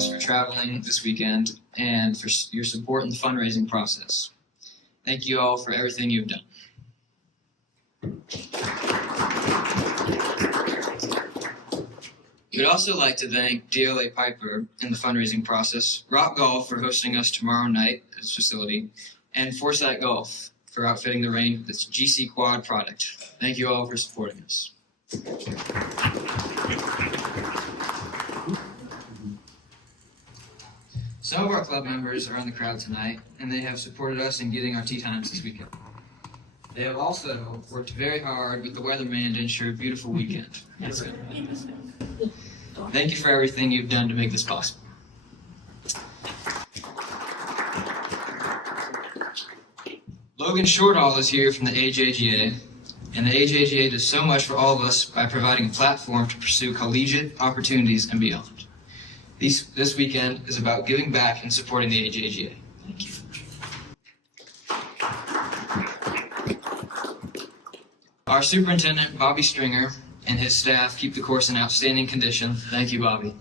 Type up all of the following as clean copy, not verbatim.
Thanks for traveling this weekend and for your support in the fundraising process. Thank you all for everything you've done. We'd also like to thank DLA Piper in the fundraising process, Rock Golf for hosting us tomorrow night at its facility, and Foresight Golf for outfitting the range with its GC Quad product. Thank you all for supporting us. Some of our club members are in the crowd tonight, and they have supported us in getting our tee times this weekend. They have also worked very hard with the weatherman to ensure a beautiful weekend. Thank you for everything you've done to make this possible. Logan Shortall is here from the AJGA, and the AJGA does so much for all of us by providing a platform to pursue collegiate opportunities and beyond. This weekend is about giving back and supporting the AJGA. Thank you. Our superintendent, Bobby Stringer, and his staff keep the course in outstanding condition. Thank you, Bobby.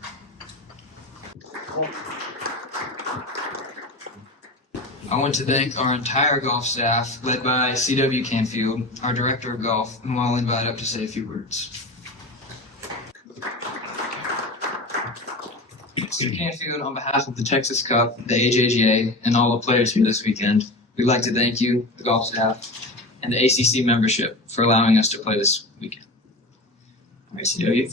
I want to thank our entire golf staff, led by C.W. Canfield, our director of golf, whom I'll invite up to say a few words. Mr. Canfield, on behalf of the Texas Cup, the AJGA, and all the players here this weekend, we'd like to thank you, the golf staff, and the ACC membership for allowing us to play this weekend. All right, C.W.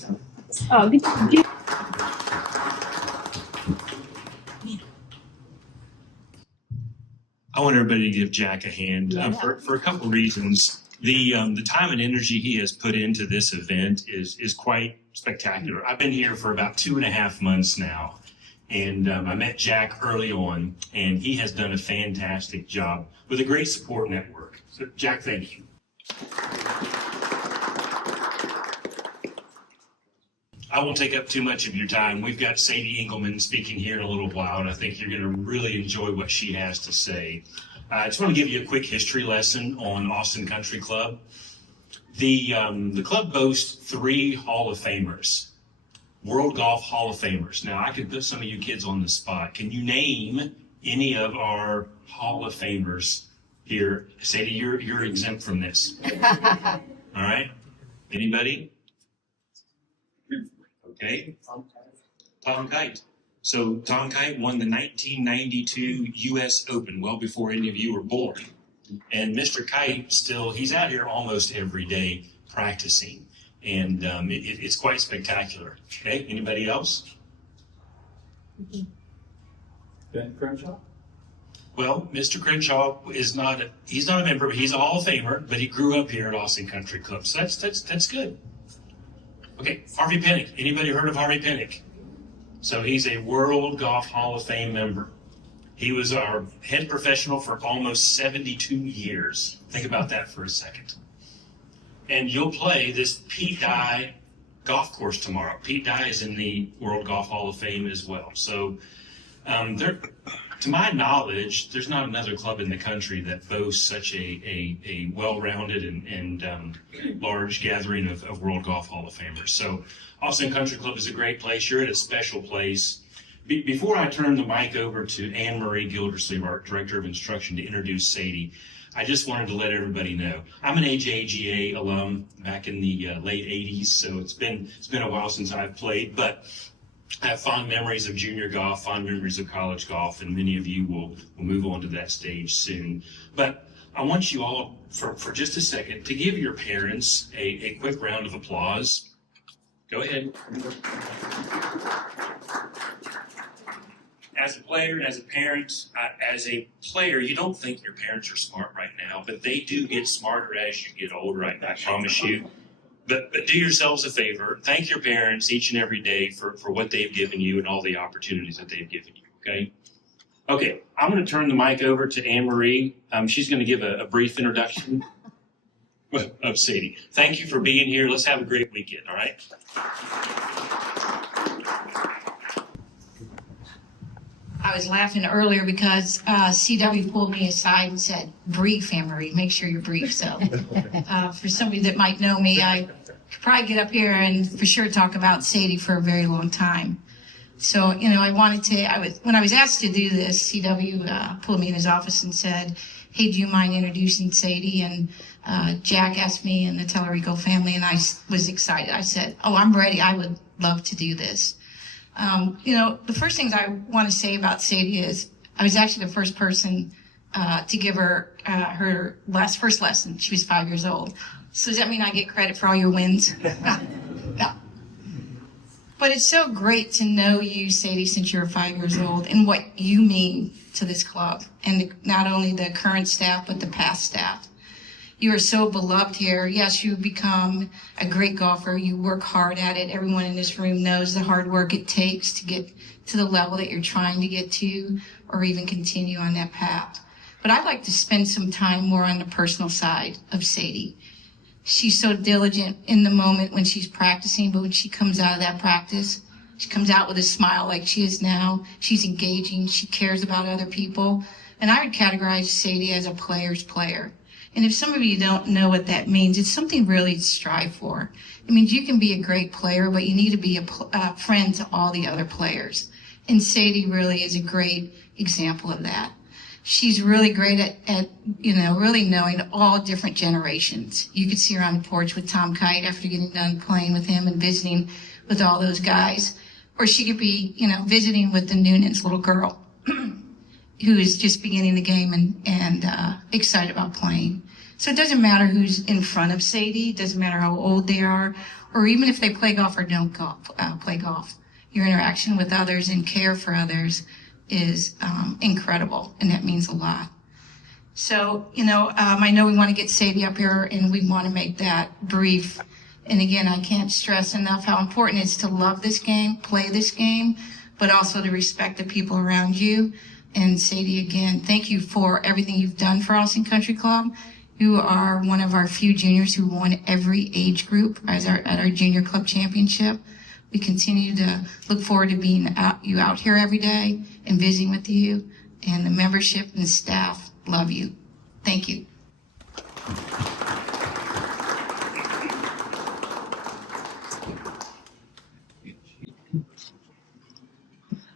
I want everybody to give Jack a hand for a couple reasons. The time and energy he has put into this event is quite spectacular. I've been here for about 2.5 months now, and I met Jack early on, and he has done a fantastic job with a great support network. So, Jack, thank you. I won't take up too much of your time. We've got Sadie Englemann speaking here in a little while, and I think you're going to really enjoy what she has to say. I just want to give you a quick history lesson on Austin Country Club. The club boasts 3 Hall of Famers, World Golf Hall of Famers. Now, I could put some of you kids on the spot. Can you name any of our Hall of Famers here? Sadie, you're exempt from this. All right? Anybody? Okay. Tom Kite. So Tom Kite won the 1992 U.S. Open well before any of you were born. And Mr. Kite he's out here almost every day practicing. And it's quite spectacular. Okay, anybody else? Ben Crenshaw? Well, Mr. Crenshaw he's not a member, but he's a Hall of Famer, but he grew up here at Austin Country Club. So that's good. Okay, Harvey Pinnock. Anybody heard of Harvey Pinnock? So he's a World Golf Hall of Fame member. He was our head professional for almost 72 years. Think about that for a second. And you'll play this Pete Dye golf course tomorrow. Pete Dye is in the World Golf Hall of Fame as well. So to my knowledge, there's not another club in the country that boasts such a well-rounded and large gathering of World Golf Hall of Famers. So Austin Country Club is a great place. You're at a special place. Before I turn the mic over to Anne Marie Gildersleeve, our Director of Instruction, to introduce Sadie, I just wanted to let everybody know I'm an AJGA alum back in the late 80s, so it's been a while since I've played, but I have fond memories of junior golf, fond memories of college golf, and many of you will move on to that stage soon. But I want you all, for just a second, to give your parents a quick round of applause. Go ahead. As a player, as a parent, you don't think your parents are smart right now, but they do get smarter as you get older, I promise you. But do yourselves a favor. Thank your parents each and every day for what they've given you and all the opportunities that they've given you, okay? Okay, I'm going to turn the mic over to Anne Marie. She's going to give a brief introduction of Sadie. Thank you for being here. Let's have a great weekend, all right? I was laughing earlier because CW pulled me aside and said, brief, Anne Marie, make sure you're brief. So for somebody that might know me, I could probably get up here and for sure talk about Sadie for a very long time. So, when I was asked to do this, CW pulled me in his office and said, hey, do you mind introducing Sadie? And Jack asked me and the Tellerico family, and I was excited. I said, oh, I'm ready. I would love to do this. The first things I want to say about Sadie is I was actually the first person to give her her first lesson. She was 5 years old. So does that mean I get credit for all your wins? No. But it's so great to know you, Sadie, since you're 5 years old, and what you mean to this club, and not only the current staff, but the past staff. You are so beloved here. Yes, you've become a great golfer. You work hard at it. Everyone in this room knows the hard work it takes to get to the level that you're trying to get to, or even continue on that path. But I'd like to spend some time more on the personal side of Sadie. She's so diligent in the moment when she's practicing, but when she comes out of that practice, she comes out with a smile like she is now. She's engaging. She cares about other people. And I would categorize Sadie as a player's player. And if some of you don't know what that means, it's something really to strive for. It means you can be a great player, but you need to be a friend to all the other players. And Sadie really is a great example of that. She's really great at really knowing all different generations. You could see her on the porch with Tom Kite after getting done playing with him and visiting with all those guys. Or she could be, visiting with the Noonan's little girl who is just beginning the game and excited about playing. So it doesn't matter who's in front of Sadie, it doesn't matter how old they are, or even if they play golf or don't play golf. Your interaction with others and care for others is incredible, and that means a lot. So, I know we want to get Sadie up here, and we want to make that brief. And again, I can't stress enough how important it is to love this game, play this game, but also to respect the people around you. And Sadie, again, thank you for everything you've done for Austin Country Club. You are one of our few juniors who won every age group at our junior club championship. We continue to look forward to being you out here every day and visiting with you. And the membership and the staff love you. Thank you.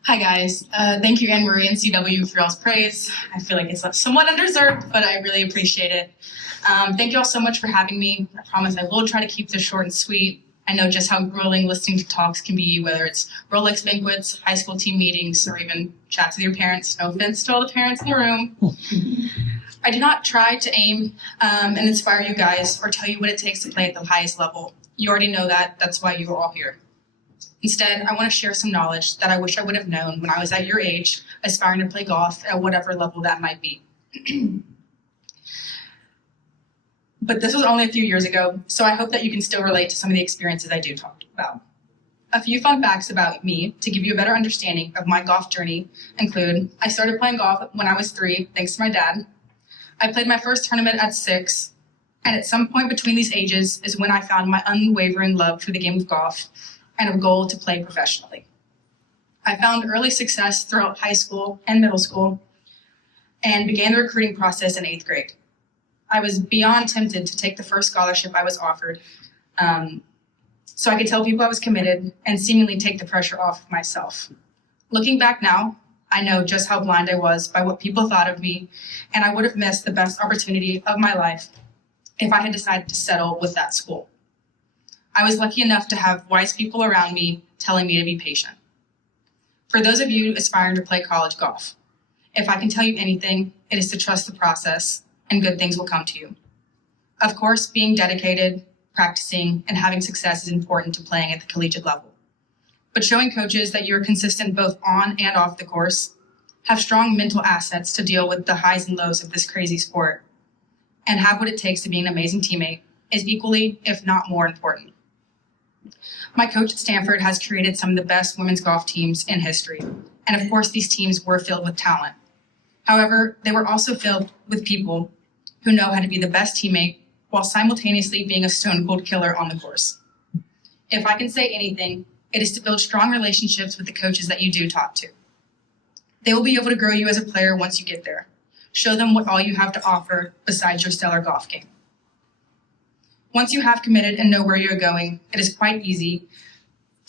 Hi guys, thank you Anne Marie and CW for y'all's praise. I feel like it's somewhat undeserved, but I really appreciate it. Thank you all so much for having me. I promise I will try to keep this short and sweet. I know just how grueling listening to talks can be, whether it's Rolex banquets, high school team meetings, or even chats with your parents. No offense to all the parents in the room. I did not try to aim and inspire you guys or tell you what it takes to play at the highest level. You already know that. That's why you are all here. Instead, I want to share some knowledge that I wish I would have known when I was at your age, aspiring to play golf at whatever level that might be. But this was only a few years ago, so I hope that you can still relate to some of the experiences I do talk about. A few fun facts about me to give you a better understanding of my golf journey include I started playing golf when I was 3, thanks to my dad. I played my first tournament at 6, and at some point between these ages is when I found my unwavering love for the game of golf and a goal to play professionally. I found early success throughout high school and middle school and began the recruiting process in 8th grade. I was beyond tempted to take the first scholarship I was offered so I could tell people I was committed and seemingly take the pressure off of myself. Looking back now, I know just how blind I was by what people thought of me, and I would have missed the best opportunity of my life if I had decided to settle with that school. I was lucky enough to have wise people around me telling me to be patient. For those of you aspiring to play college golf, if I can tell you anything, it is to trust the process and good things will come to you. Of course, being dedicated, practicing, and having success is important to playing at the collegiate level. But showing coaches that you're consistent both on and off the course, have strong mental assets to deal with the highs and lows of this crazy sport, and have what it takes to be an amazing teammate is equally, if not more important. My coach at Stanford has created some of the best women's golf teams in history, and of course these teams were filled with talent. However, they were also filled with people who know how to be the best teammate while simultaneously being a stone-cold killer on the course. If I can say anything, it is to build strong relationships with the coaches that you do talk to. They will be able to grow you as a player once you get there. Show them what all you have to offer besides your stellar golf game. Once you have committed and know where you're going, it is quite easy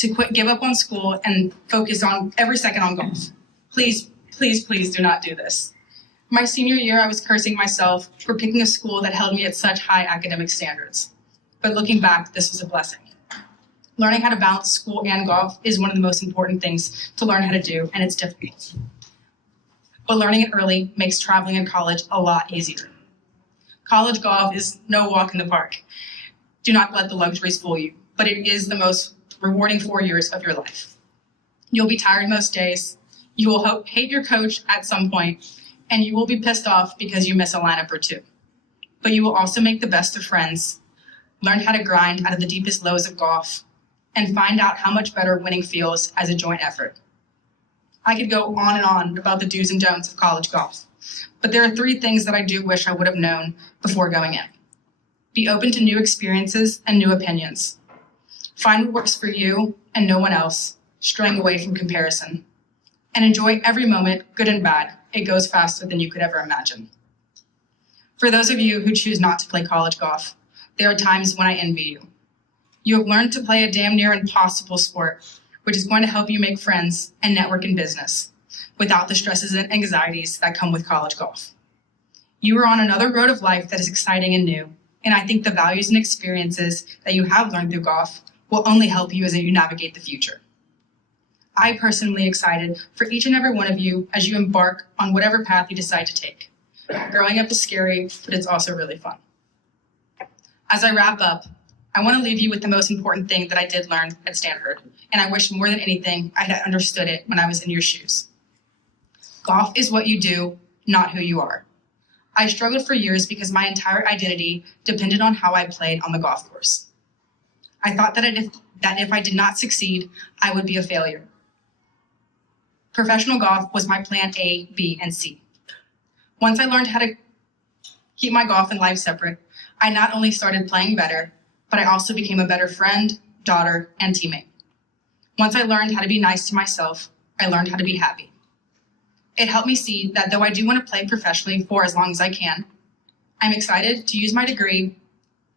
to give up on school and focus on every second on golf. Please, please, please do not do this. My senior year, I was cursing myself for picking a school that held me at such high academic standards. But looking back, this was a blessing. Learning how to balance school and golf is one of the most important things to learn how to do, and it's difficult. But learning it early makes traveling in college a lot easier. College golf is no walk in the park. Do not let the luxuries fool you, but it is the most rewarding 4 years of your life. You'll be tired most days, you will hate your coach at some point, and you will be pissed off because you miss a lineup or two. But you will also make the best of friends, learn how to grind out of the deepest lows of golf, and find out how much better winning feels as a joint effort. I could go on and on about the do's and don'ts of college golf, but there are 3 things that I do wish I would have known before going in. Be open to new experiences and new opinions. Find what works for you and no one else, straying away from comparison. And enjoy every moment, good and bad. It goes faster than you could ever imagine. For those of you who choose not to play college golf, there are times when I envy you. You have learned to play a damn near impossible sport, which is going to help you make friends and network in business without the stresses and anxieties that come with college golf. You are on another road of life that is exciting and new, and I think the values and experiences that you have learned through golf will only help you as you navigate the future. I personally excited for each and every one of you as you embark on whatever path you decide to take. Growing up is scary, but it's also really fun. As I wrap up, I want to leave you with the most important thing that I did learn at Stanford, and I wish more than anything I had understood it when I was in your shoes. Golf is what you do, not who you are. I struggled for years because my entire identity depended on how I played on the golf course. I thought that if I did not succeed, I would be a failure. Professional golf was my plan A, B, and C. Once I learned how to keep my golf and life separate, I not only started playing better, but I also became a better friend, daughter, and teammate. Once I learned how to be nice to myself, I learned how to be happy. It helped me see that though I do want to play professionally for as long as I can, I'm excited to use my degree,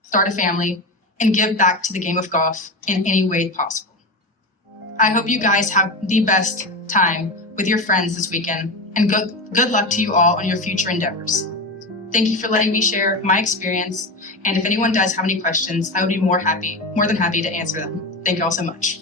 start a family, and give back to the game of golf in any way possible. I hope you guys have the best time with your friends this weekend, and good luck to you all on your future endeavors. Thank you for letting me share my experience, and if anyone does have any questions, I would be more than happy to answer them. Thank you all so much.